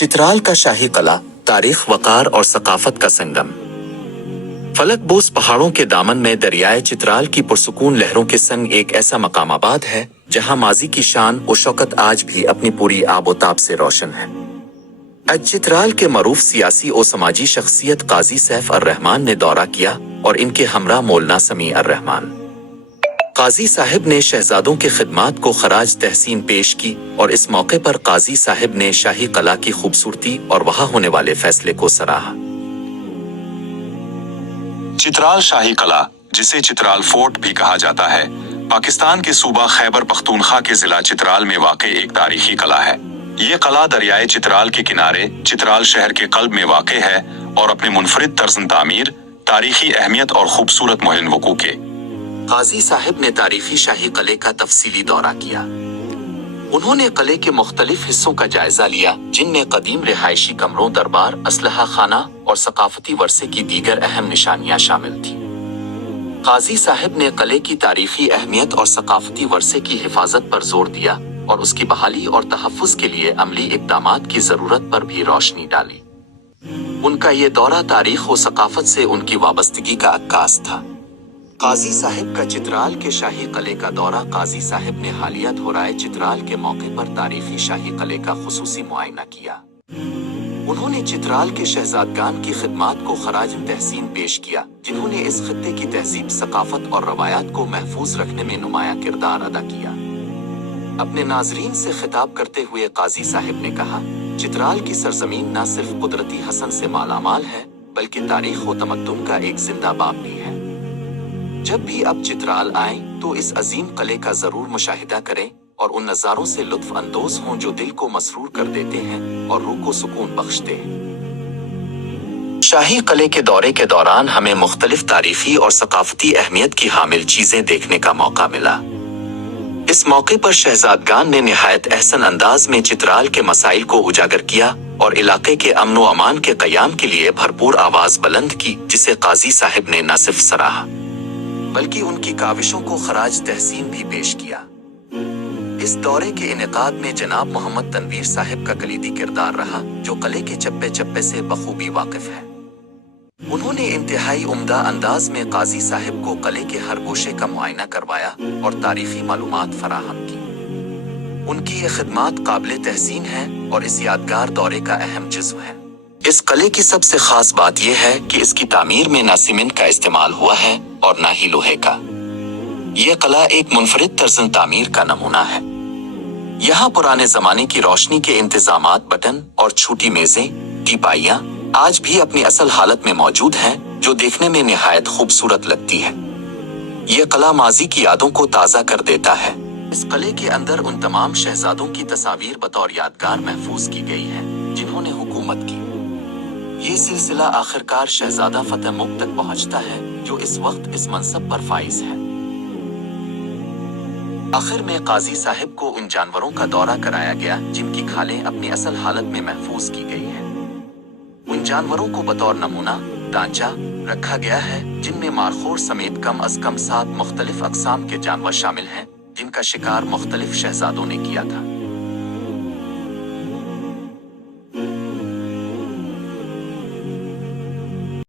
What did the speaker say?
चित्राल का शाही कला, तारीख, वकार और सकाफत का संगम। फलकबोस पहाड़ों के दामन में दरियाए चित्राल की पुरसुकून लहरों के संग एक ऐसा मकाम आबाद है जहां माजी की शान और शौकत आज भी अपनी पूरी आबोताब से रोशन है। आज चित्राल के मरूफ सियासी और समाजी शख्सियत काजी सैफ अर रहमान ने दौरा किया और इनके हमरा मौलाना समी अर रहमान काजी साहिब ने शहजादों के खिदमात को खराज तहसीन पेश की और इस मौके पर काजी साहिब ने शाही कला की खूबसूरती और वहां होने वाले फैसले को सराहा। चित्राल शाही कला, जिसे चित्राल फोर्ट भी कहा जाता है, पाकिस्तान के सूबा खैबर पख्तूनख्वा के जिला चित्राल में वाक़े एक तारीखी कला है। ये कला दरियाए चित्राल के किनारे चित्राल शहर के कल्ब में वाक़े है और अपने मुनफरिद तर्ज़ तामीर, तारीखी अहमियत और खूबसूरत मोहन वकू के काजी साहिब ने तारीखी शाही किले का तफसीली दौरा किया। उन्होंने किले के मुख्तलिफ हिस्सों का जायजा लिया, जिनमें कदीम रिहायशी कमरों, दरबार, असलहा खाना और सकाफती वर्से की दीगर अहम निशानियां शामिल थीं। काजी साहिब ने किले की तारीखी अहमियत और सकाफती वर्से की हिफाजत पर जोर दिया और उसकी बहाली और तहफ़्फ़ुज़ के लिए अमली इक़दामात की ज़रूरत पर भी रोशनी डाली। उनका ये दौरा तारीख और सकाफत से उनकी वाबस्तगी का अक्कास था। काजी साहिब का चित्राल के शाही किले का दौरा। काजी साहिब ने हालिया दौराए चित्राल के मौके पर तारीखी शाही किले का खुसूसी मुआयना किया। उन्होंने चित्राल के शहजादगान की खिदमात को खराज तहसीन पेश किया, जिन्होंने इस खित्ते की तहजीब, सकाफत और रवायात को महफूज रखने में नुमाया किरदार अदा किया। अपने नाजरीन से खिताब करते हुए काजी साहिब ने कहा, चित्राल की सरजमीन न सिर्फ कुदरती हसन से मालामाल है, बल्कि तारीख व तमद्दुन का एक जिंदा बाब भी है। जब भी आप चित्राल आए तो इस अजीम किले का जरूर मुशाहिदा करें और उन नज़ारों से लुत्फ अंदोज हों जो दिल को मसरूर कर देते हैं और रूह को सुकून बख्शते हैं। शाही किले के दौरे के दौरान हमें मुख्तलिफ तारीखी और सकाफती अहमियत की हामिल चीजें देखने का मौका मिला। इस मौके पर शहजादगान ने निहायत एहसन अंदाज में चित्राल के मसाइल को उजागर किया और इलाके के अमन व अमान के क़याम के लिए भरपूर आवाज बुलंद की, जिसे काजी साहिब ने न सिर्फ सराहा बल्कि उनकी काविशों को खराज तहसीन भी पेश किया। इस दौरे के इनेकाद में जनाब मोहम्मद तनवीर साहिब का कलीदी किरदार रहा, जो किले के चप्पे चप्पे से बखूबी वाकिफ है। उन्होंने इंतहाई उम्दा अंदाज में काजी साहिब को किले के हर गोशे का मुआयना करवाया और तारीखी मालूमात फराहम की। उनकी ये खिदमात काबिल तहसीन है और इस यादगार दौरे का अहम जुज़्व है। इस किले की सबसे खास बात यह है कि इसकी तामीर में न सीमेंट का इस्तेमाल हुआ है और न ही लोहे का। यह किला एक मुनफरिद तर्ज़ तामीर का नमूना है। यहाँ पुराने जमाने की रोशनी के इंतजामात, बटन और छोटी मेजें, टीपाइयाँ आज भी अपनी असल हालत में मौजूद हैं, जो देखने में निहायत खूबसूरत लगती है। यह किला माजी की यादों को ताज़ा कर देता है। इस किले के अंदर उन तमाम शहजादों की तस्वीर बतौर यादगार महफूज की गई है जिन्होंने हुकूमत की। ये सिलसिला आखिरकार शहजादा फतेह मुग तक पहुंचता है, जो इस वक्त इस मनसब पर फाइज है। आखिर में काजी साहिब को उन जानवरों का दौरा कराया गया जिनकी खालें अपनी असल हालत में महफूज की गई है। उन जानवरों को बतौर नमूना ढांचा रखा गया है, जिनमें मारखोर समेत कम अज कम 7 मुख्तलिफ अक़साम के जानवर शामिल हैं, जिनका शिकार मुख्तलिफ शहजादों ने किया था।